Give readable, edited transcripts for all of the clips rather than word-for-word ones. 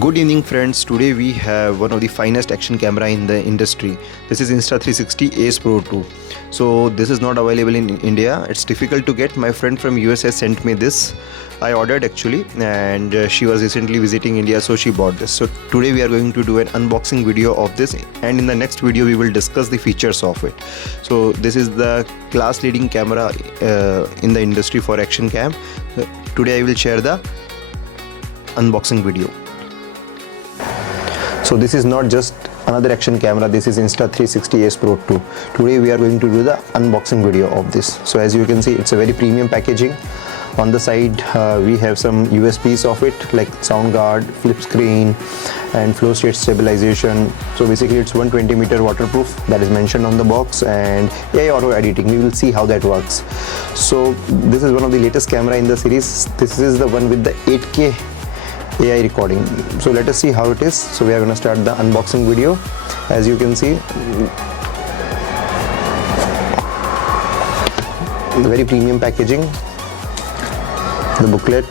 Good evening friends, today we have one of the finest action camera in the industry. This is Insta360 Ace Pro 2. So this is not available in India, it's difficult to get. My friend from US has sent me this. I ordered actually, and she was recently visiting India, so she bought this. So today we are going to do an unboxing video of this, and in the next video we will discuss the features of it. So this is the class leading camera in the industry for action cam. Today I will share the unboxing video. So this is not just another action camera, this is Insta360 Ace Pro 2. Today we are going to do the unboxing video of this. So as you can see, it's a very premium packaging. On the side we have some USPs of it, like sound guard, flip screen and flow state stabilization. So basically it's 120-meter waterproof, that is mentioned on the box, and AI auto editing. We will see how that works. So this is one of the latest camera in the series. This is the one with the 8K AI recording. So let us see how it is. So we are going to start the unboxing video. As you can see, the very premium packaging, the booklet.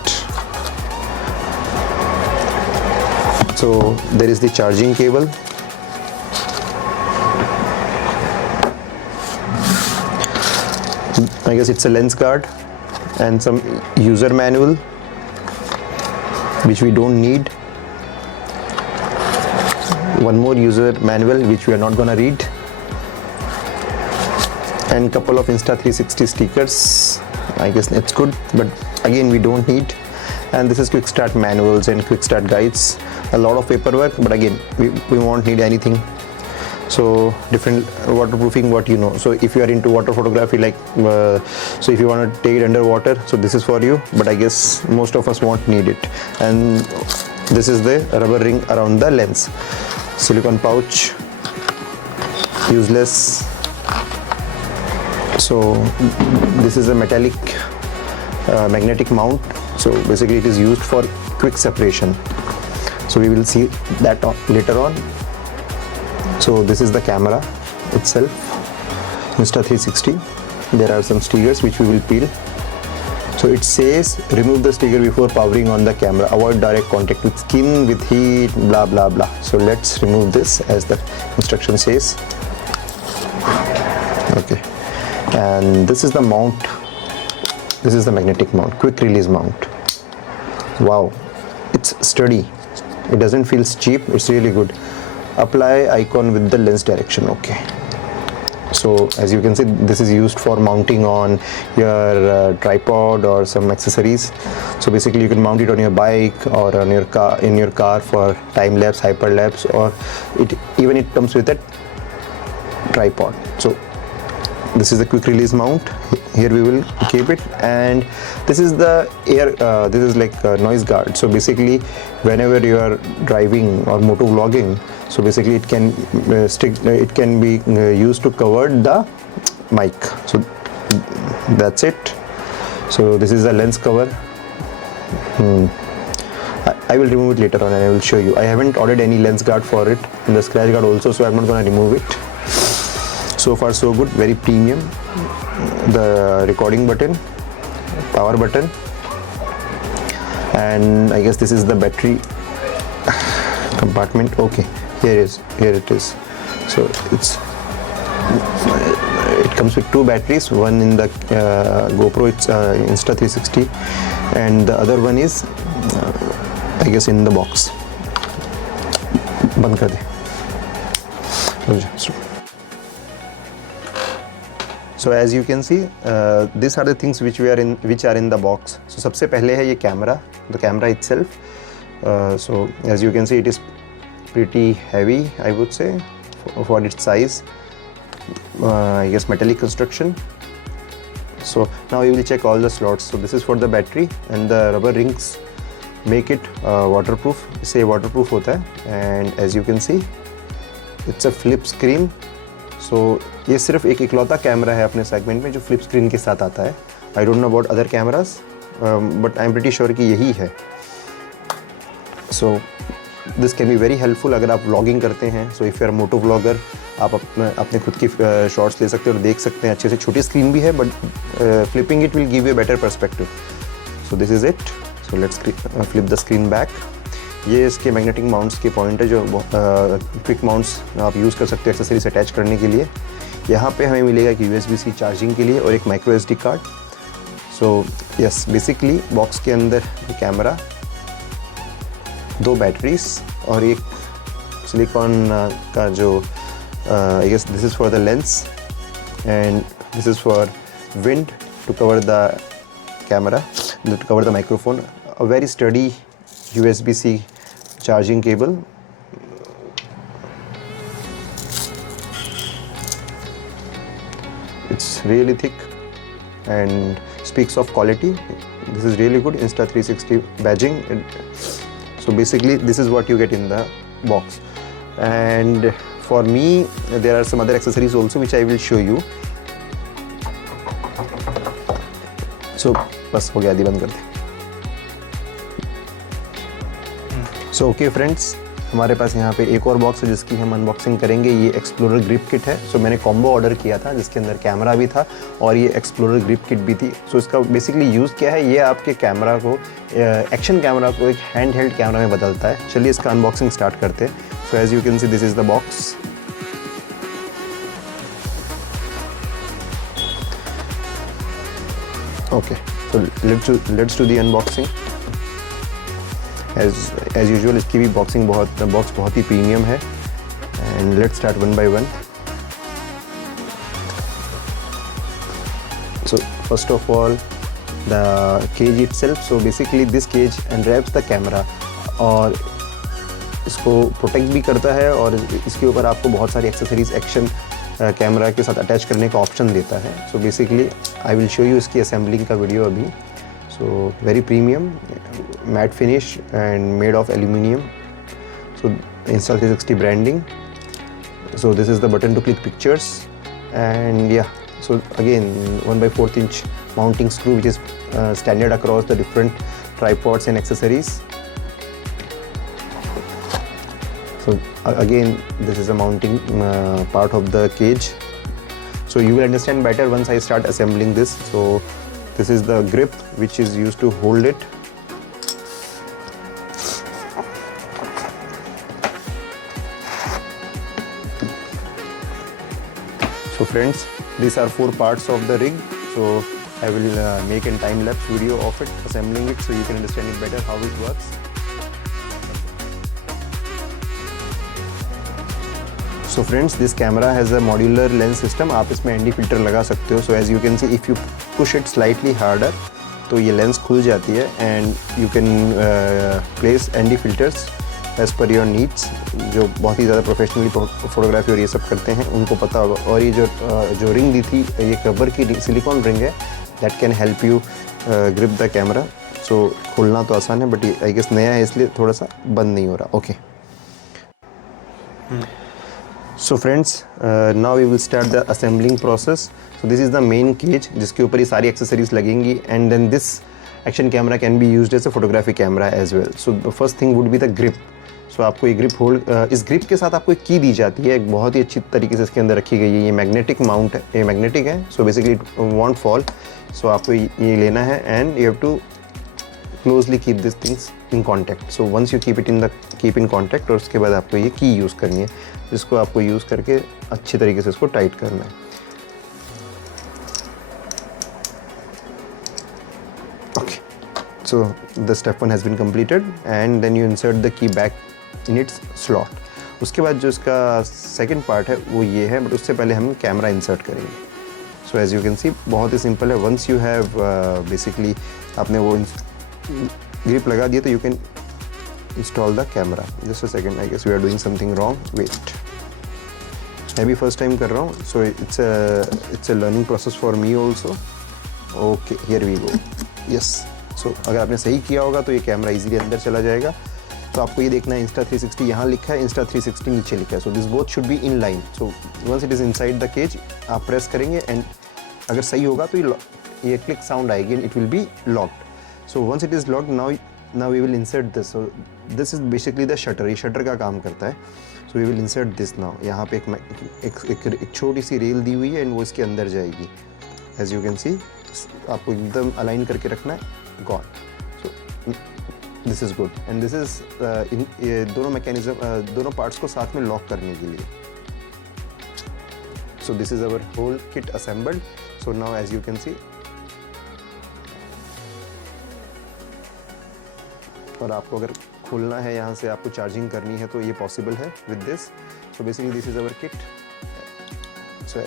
So there is the charging cable, I guess it's a lens guard, and some user manual which we don't need, one more user manual which we are not gonna read, and couple of Insta360 stickers. I guess it's good, but again we don't need. And this is quick start manuals and quick start guides. A lot of paperwork, but again we won't need anything. So different waterproofing, what you know. So if you are into water photography, like so if you want to take it underwater, so this is for you, but I guess most of us won't need it. And this is the rubber ring around the lens. Silicone pouch, useless. So this is a metallic magnetic mount. So basically it is used for quick separation. So we will see that later on. So this is the camera itself, Insta360. There are some stickers which we will peel. So it says remove the sticker before powering on the camera, avoid direct contact with skin, with heat, blah blah blah. So let's remove this as the instruction says. Okay, and this is the mount. This is the magnetic mount, quick release mount. Wow, it's sturdy. It doesn't feel cheap, it's really good. Apply icon with the lens direction. Okay, so as you can see, this is used for mounting on your tripod or some accessories. So basically you can mount it on your bike or on your car, in your car for time lapse, hyperlapse, or it comes with a tripod. So this is the quick release mount. Here we will keep it, and this is the air, this is like a noise guard. So basically whenever you are driving or moto vlogging, so basically it can it can be used to cover the mic. So that's it. So this is the lens cover. I will remove it later on and I will show you. I haven't ordered any lens guard for it, and the scratch guard also, so I'm not going to remove it. So far so good, very premium. The recording button, power button, and I guess this is the battery compartment. Okay, here it is. So it comes with two batteries, one in the GoPro, it's Insta360, and the other one is I guess in the box. बंद कर दे. So as you can see, these are the things which are in the box. So सबसे पहले है ये camera, the camera itself. So as you can see, it is pretty heavy, I would say, for its size. I guess metallic construction. So now we will check all the slots. So this is for the battery, and the rubber rings make it waterproof. इससे waterproof होता है. And as you can see, it's a flip screen. So ये सिर्फ एक इकलौता camera है अपने segment में जो फ्लिप स्क्रीन के साथ आता है. I don't know about other cameras, but I am pretty sure कि यही है. So this can be very helpful अगर आप व्लॉगिंग करते हैं. So if you are motto vlogger, आप अपने खुद की शॉट्स ले सकते हैं और देख सकते हैं अच्छे से. छोटी स्क्रीन भी है, but flipping it will give you a better perspective. So this is it. So let's flip the screen back. ये इसके मैग्नेटिक माउंट्स के पॉइंट है जो क्विक माउंट्स आप यूज़ कर सकते हो एक्सेसरीज अटैच करने के लिए। यहाँ पे हमें मिलेगा कि USB-C चार्जिंग के लिए और एक micro SD card. So yes, basically box के अंदर कैमरा, 2 बैटरीज और एक सिलिकॉन का जो I guess this is for the lens and this is for wind to cover the camera, to cover the microphone, a very sturdy USB-C charging cable. It's really thick and speaks of quality. This is really good. Insta360 badging. So basically this is what you get in the box, and for me there are some other accessories also which I will show you. So बस हो गया, आदि बंद कर दे। So okay friends, हमारे पास यहाँ पे एक और बॉक्स है जिसकी हम अनबॉक्सिंग करेंगे। ये एक्सप्लोरर ग्रिप किट है। सो मैंने कॉम्बो ऑर्डर किया था जिसके अंदर कैमरा भी था और ये एक्सप्लोरर ग्रिप किट भी थी। सो इसका बेसिकली यूज़ क्या है, ये आपके कैमरा को, एक्शन कैमरा को एक हैंड हेल्ड कैमरा में बदलता है। चलिए इसका अनबॉक्सिंग स्टार्ट करते हैं। So as you can see this is the box. Okay, so let's do the unboxing. As usual इसकी भी बॉक्स बहुत ही प्रीमियम है, and let's start one by one. So first of all the cage itself. So basically this cage enwraps the camera और इसको protect भी करता है और इसके ऊपर आपको बहुत सारी एक्सेसरीज एक्शन कैमरा के साथ अटैच करने का ऑप्शन देता है। So basically I will show you इसकी असेंबलिंग का वीडियो अभी। So very premium matte finish and made of aluminium. So Insta360 branding. So this is the button to click pictures and yeah, so again 1/4 inch mounting screw which is standard across the different tripods and accessories. So again this is a mounting part of the cage. So you will understand better once I start assembling this. So this is the grip which is used to hold it. So friends, these are 4 parts of the rig. So I will make a time-lapse video of it, assembling it, so you can understand it better how it works. So friends, this camera has a modular lens system. आप इसमें ND filter लगा सकते हो. So as you can see, if you push it slightly harder, तो ये lens खुल जाती है and you can place ND filters as per your needs. जो बहुत ही ज़्यादा प्रोफेशनली फोटोग्राफी और ये सब करते हैं उनको पता होगा। और ये जो रिंग दी थी, ये रबर की सिलिकॉन रिंग है, that can help you grip the camera. So खोलना तो आसान है बट ये आई गेस नया है इसलिए थोड़ा सा बंद नहीं हो रहा। Okay, so friends now we will start the assembling process. So this is the main cage जिसके ऊपर ये सारी एक्सेसरीज लगेंगी and then this action camera can be used as a photography camera as well. So the first thing would be the grip. So आपको ये grip hold, इस grip के साथ आपको एक की दी जाती है, एक बहुत ही अच्छी तरीके से इसके अंदर रखी गई है. ये मैग्नेटिक माउंट है, ये मैग्नेटिक है. So basically it won't fall. So आपको ये लेना है and you have to closely keep this things in contact. So once you keep in contact और उसके बाद आपको ये की यूज़ करनी है, जिसको आपको यूज़ करके अच्छी तरीके से इसको टाइट करना है. Okay, so the step 1 has been completed and then you insert the key back in its slot. उसके बाद जो इसका सेकंड पार्ट है वो ये है, बट उससे पहले हम कैमरा इंसर्ट करेंगे. So as you can see बहुत ही सिंपल है. वंस यू हैव बेसिकली आपने वो ग्रिप लगा दिया तो you can install the camera. Just a second, I guess we are doing something wrong. Wait, मैं भी फर्स्ट टाइम कर रहा हूँ, so it's a learning process for me also. Okay, here we go. Yes, so अगर आपने सही किया होगा तो ये कैमरा इजीली अंदर चला जाएगा. तो आपको ये देखना है Insta360 यहाँ लिखा है, Insta360 नीचे लिखा है. So this both should be in line. So once it is inside the cage आप प्रेस करेंगे एंड अगर सही होगा तो ये क्लिक साउंड आएगी and it will be locked. So once it is locked, now we will insert this. So this is basically the shutter. ये shutter का काम करता है. So we will insert this now. यहाँ पे एक छोटी सी रेल दी हुई है एंड वो इसके अंदर जाएगी. As you can see, आपको एकदम अलाइन करके रखना है. Gone. So this is good and this is ये दोनों मैकेनिज्म दोनों पार्ट्स को साथ में लॉक करने के लिए. So this is our whole kit assembled. So now as you can see, और आपको अगर खोलना है यहाँ से, आपको चार्जिंग करनी है तो ये पॉसिबल है with this. So basically this is our kit. So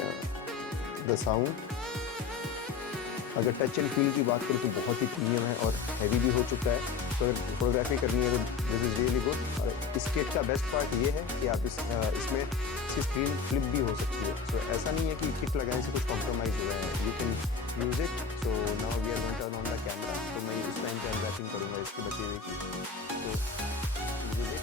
the sound, अगर टच एंड फील की बात करूँ तो बहुत ही प्रीमियम है और हैवी भी हो चुका है. तो अगर फोटोग्राफी करनी है तो दिस इज़ रियली गुड. और इस किट का बेस्ट पार्ट ये है कि आप इसमें इसकी स्क्रीन फ्लिप भी हो सकती है. सो ऐसा नहीं है कि किट लगाने से कुछ कॉम्प्रोमाइज़ हो रहा है. You can use it. So now we are going to turn on the camera. तो मैं इस टाइम पे अनरैपिंग करूँगा इसके बचे हुए की. तो use it.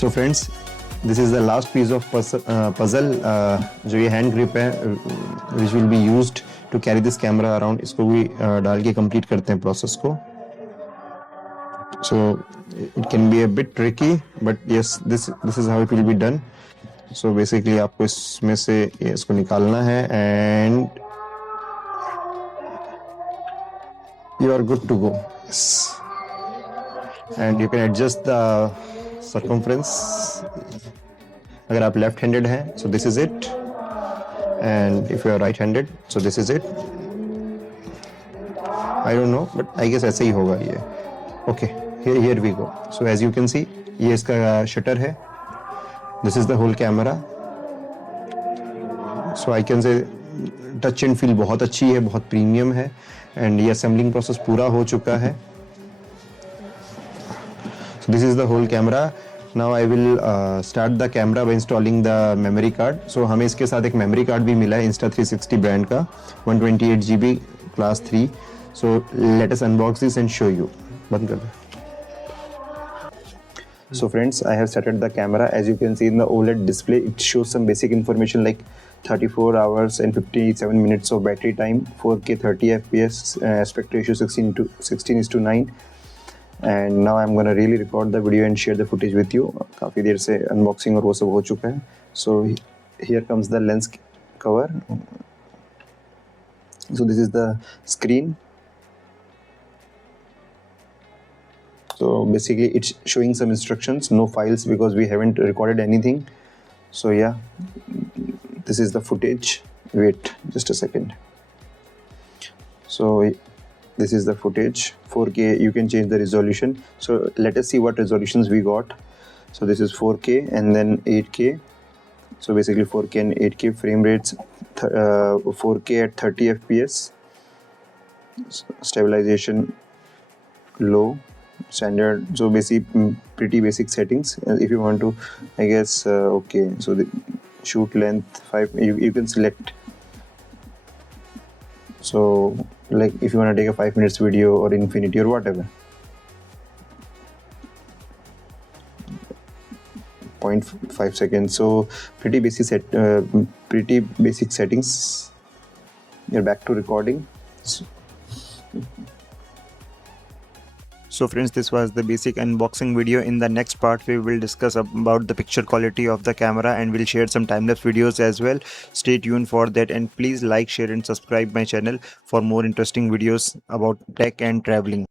So friends, this is the last piece of puzzle. जो ये हैंड ग्रिप है which will be used to carry this camera around. इसको भी डाल के कंप्लीट करते हैं प्रोसेस को. So it can be a bit tricky but yes, this is how it will be done. So basically आपको इसमें से इसको निकालना है and you are good to go. And you can adjust the circumference. अगर आप left handed हैं so this is it, and if you are right handed so this is it. I don't know but I guess ऐसे ही होगा ये. Okay, here we go. So as you can see, ये इसका shutter है. This is the whole camera. So I can say touch and feel बहुत अच्छी है, बहुत प्रीमियम है. एंड ये असेंबलिंग प्रोसेस पूरा हो चुका है. So this is the whole camera. Now I will start the camera by installing the memory card. So हमें इसके साथ एक memory card भी मिला है Insta360 brand का 128 GB class 3. So let us unbox this and show you. बंद कर दो. So friends, I have started the camera. As you can see in the OLED display, it shows some basic information like 34 hours and 57 minutes of battery time, 4K 30 FPS, aspect ratio 16:9. And now I'm gonna really record the video and share the footage with you. काफ़ी देर से unboxing और वो सब हो चुका है. So here comes the lens cover. So this is the screen. So basically it's showing some instructions, no files because we haven't recorded anything. So yeah, this is the footage. Wait just a second. So this is the footage. 4K, you can change the resolution. So let us see what resolutions we got. So this is 4K and then 8K. So basically 4K and 8K frame rates, 4K at 30 FPS, stabilization low, standard. So basically pretty basic settings. If you want to, I guess, okay, so the shoot length 5, you can select. So like if you want to take a 5 minutes video or infinity or whatever. 0.5 seconds. So pretty basic settings. You're back to recording. So friends, this was the basic unboxing video. In the next part we will discuss about the picture quality of the camera and we'll share some time-lapse videos as well. Stay tuned for that and please like, share and subscribe my channel for more interesting videos about tech and traveling.